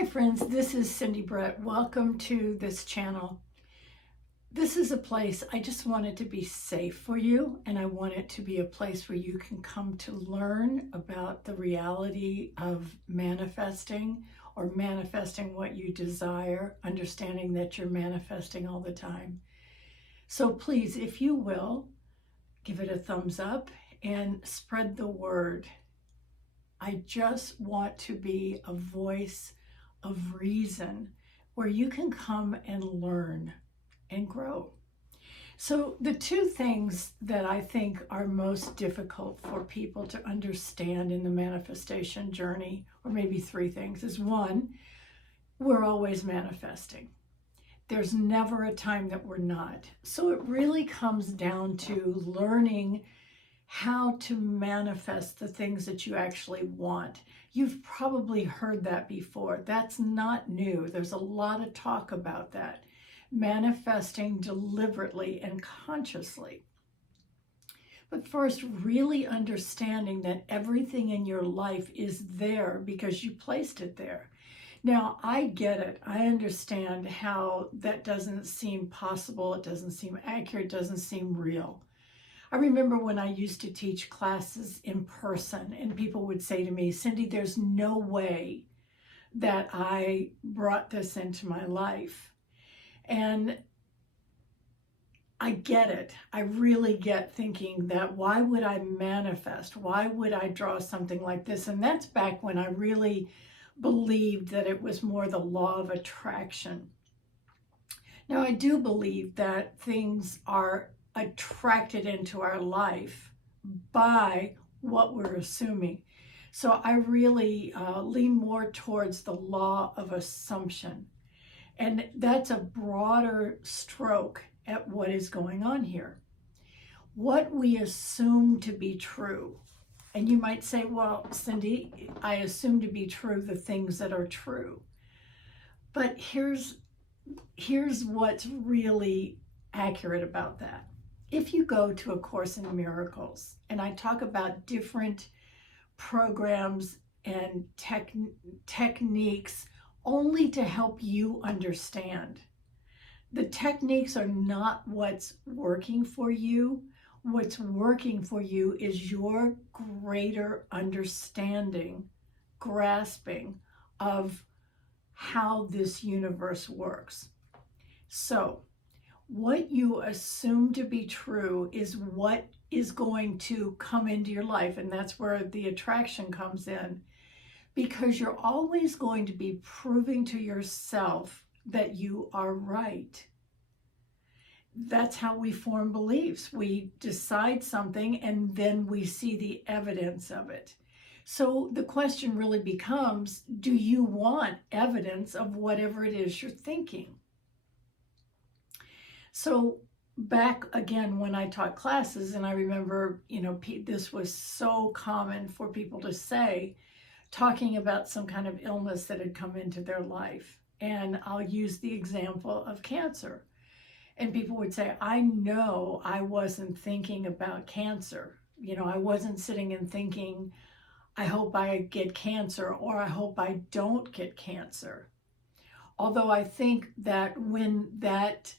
Hi friends, this is Cindy Brett. Welcome to this channel. This is a place I just want it to be safe for you, and I want it to be a place where you can come to learn about the reality of manifesting or manifesting what you desire, understanding that you're manifesting all the time. So please, if you will, give it a thumbs up and spread the word. I just want to be a voice of reason where you can come and learn and grow. So the two things that I think are most difficult for people to understand in the manifestation journey, or maybe three things, is one, we're always manifesting. There's never a time that we're not. So it really comes down to learning how to manifest the things that you actually want. You've probably heard that before. That's not new. There's a lot of talk about that. Manifesting deliberately and consciously. But first, really understanding that everything in your life is there because you placed it there. Now, I get it. I understand how that doesn't seem possible. It doesn't seem accurate. It doesn't seem real. I remember when I used to teach classes in person and people would say to me, Cindy, there's no way that I brought this into my life. And I get it. I really get thinking that why would I manifest? Why would I draw something like this? And that's back when I really believed that it was more the law of attraction. Now, I do believe that things are attracted into our life by what we're assuming. So I really lean more towards the law of assumption. And that's a broader stroke at what is going on here. What we assume to be true. And you might say, well, Cindy, I assume to be true the things that are true. But here's what's really accurate about that. If you go to A Course in Miracles, and I talk about different programs and techniques only to help you understand. The techniques are not what's working for you. What's working for you is your greater understanding, grasping of how this universe works. So, what you assume to be true is what is going to come into your life. And that's where the attraction comes in. Because you're always going to be proving to yourself that you are right. That's how we form beliefs. We decide something and then we see the evidence of it. So the question really becomes, do you want evidence of whatever it is you're thinking? So back again when I taught classes, and I remember, this was so common for people to say, talking about some kind of illness that had come into their life. And I'll use the example of cancer. And people would say, I know I wasn't thinking about cancer. I wasn't sitting and thinking, I hope I get cancer or I hope I don't get cancer. Although I think that when that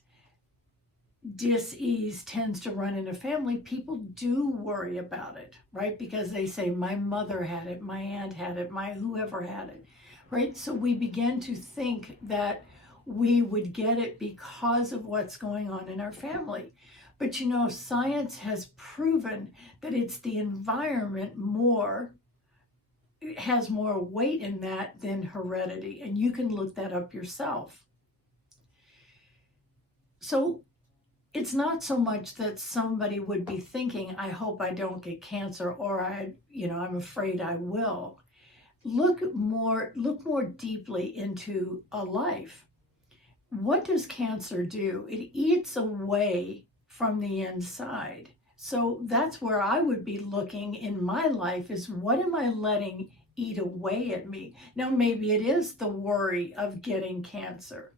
dis-ease tends to run in a family, people do worry about it, right? Because they say, my mother had it, my aunt had it, my whoever had it, right? So we begin to think that we would get it because of what's going on in our family. But science has proven that it's the environment has more weight in that than heredity. And you can look that up yourself. So it's not so much that somebody would be thinking, I hope I don't get cancer, or I'm afraid I will. Look more deeply into a life. What does cancer do? It eats away from the inside. So that's where I would be looking in my life, is what am I letting eat away at me? Now, maybe it is the worry of getting cancer.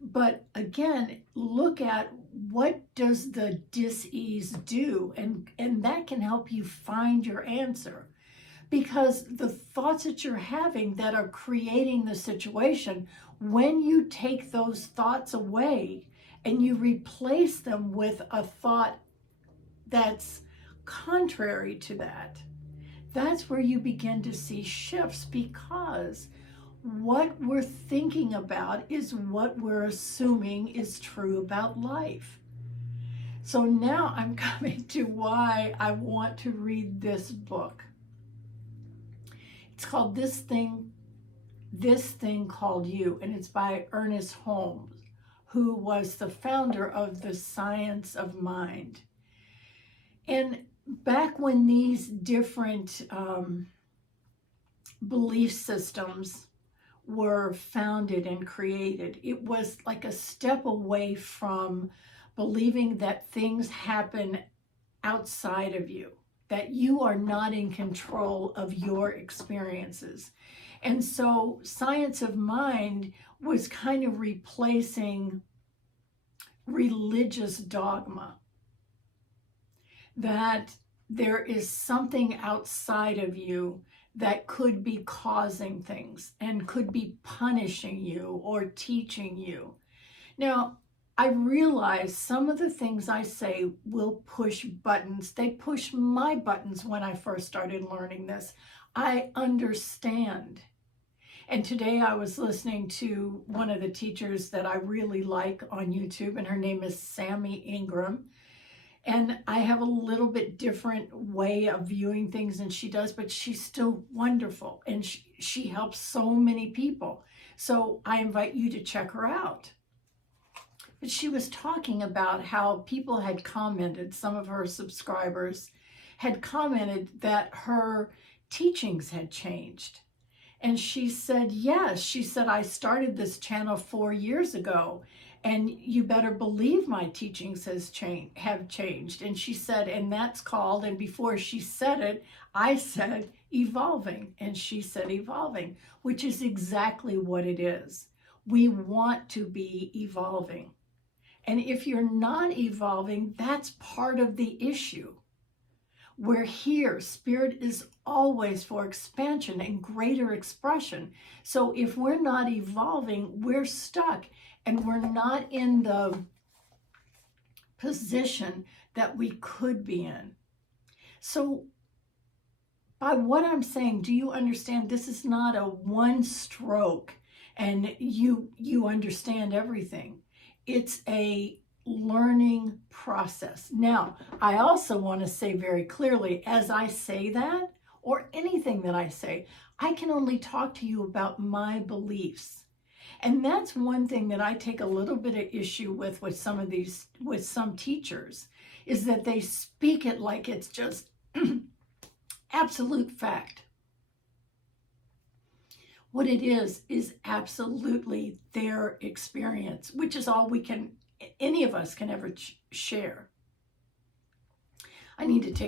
But again, look at what does the dis-ease do, and that can help you find your answer. because the thoughts that you're having that are creating the situation, when you take those thoughts away and you replace them with a thought that's contrary to that, that's where you begin to see shifts, because what we're thinking about is what we're assuming is true about life. So now I'm coming to why I want to read this book. It's called This Thing Called You, and it's by Ernest Holmes, who was the founder of the Science of Mind. And back when these different belief systems were founded and created, it was like a step away from believing that things happen outside of you, that you are not in control of your experiences. And so Science of Mind was kind of replacing religious dogma, that there is something outside of you that could be causing things and could be punishing you or teaching you. Now, I realize some of the things I say will push buttons. They push my buttons when I first started learning this. I understand. And today I was listening to one of the teachers that I really like on YouTube, and her name is Sammy Ingram. And I have a little bit different way of viewing things than she does, but she's still wonderful, and she helps so many people. So I invite you to check her out. But she was talking about how people had commented, some of her subscribers had commented that her teachings had changed. And she said, yes, she said, I started this channel 4 years ago, and you better believe my teachings have changed. And she said, and that's called, and before she said it, I said evolving, and she said evolving, which is exactly what it is. We want to be evolving. And if you're not evolving, that's part of the issue. We're here. Spirit is always for expansion and greater expression. So if we're not evolving, we're stuck, and we're not in the position that we could be in. So by what I'm saying, do you understand? This is not a one stroke and you understand everything. It's a learning process. Now, I also want to say very clearly, as I say that, or anything that I say, I can only talk to you about my beliefs. And that's one thing that I take a little bit of issue with some teachers, is that they speak it like it's just absolute fact. What it is absolutely their experience, which is all any of us can ever share. I need to take